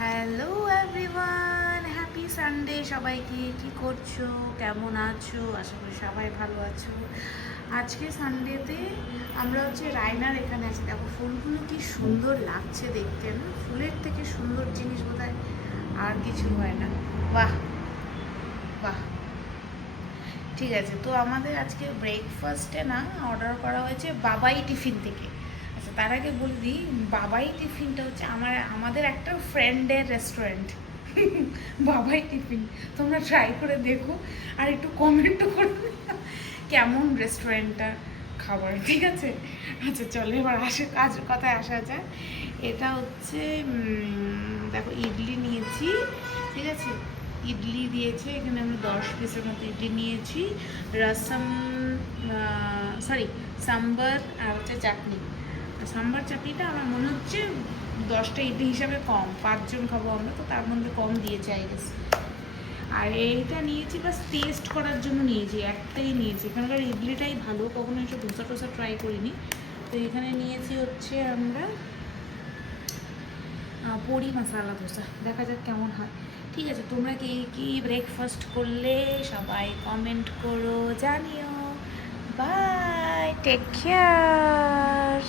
Hello everyone, happy Sunday সবাইকে। কি করছো, কেমন আছো? আশা করি সবাই ভালো আছো। আজকে সানডেতে আমরা রায়নার এখানে আছি। দেখো ফুলগুলো কি সুন্দর লাগছে দেখতে না? ফুলের থেকে সুন্দর জিনিস বোধহয় আর কিছু হয় না। বাহ বাহ, ঠিক আছে। তো আমাদের আজকে ব্রেকফাস্টে না অর্ডার করা হয়েছে বাবাই টিফিন থেকে। আচ্ছা, তার আগে বলে দিই, বাবাই টিফিনটা হচ্ছে আমাদের একটা ফ্রেন্ডের রেস্টুরেন্ট। বাবাই টিফিন, তোমরা ট্রাই করে দেখো আর একটু কমেন্টও করো কেমন রেস্টুরেন্টটা খাবার, ঠিক আছে? আচ্ছা চলো এবার কথায় আসা যায়। এটা হচ্ছে দেখো ইডলি নিয়েছি, ঠিক আছে? ইডলি দিয়েছে এখানে, আমি 10 পিসের মতো ইডলি নিয়েছি। রসম, সরি, সাম্বার আর হচ্ছে চাটনি। সাম্বার চাটনিটা আমার মনে হচ্ছে 10টা ইডলি হিসাবে কম, 5 জন খাবো আমরা, তো তার মধ্যে কম দিয়েছে আই গেস। আর এইটা নিয়েছি বাস টেস্ট করার জন্য নিয়েছি, একটাই নিয়েছি। এখানকার ইডলিটাই ভালো, কখনো এসব ধোসা টোসা ট্রাই করিনি। তো এখানে নিয়েছি হচ্ছে আমরা পরি মশালা ধোসা, দেখা যাক কেমন হয়। ঠিক আছে, তোমরা কি কি ব্রেকফাস্ট করলে সবাই কমেন্ট করো, জানিও। Bye, take care.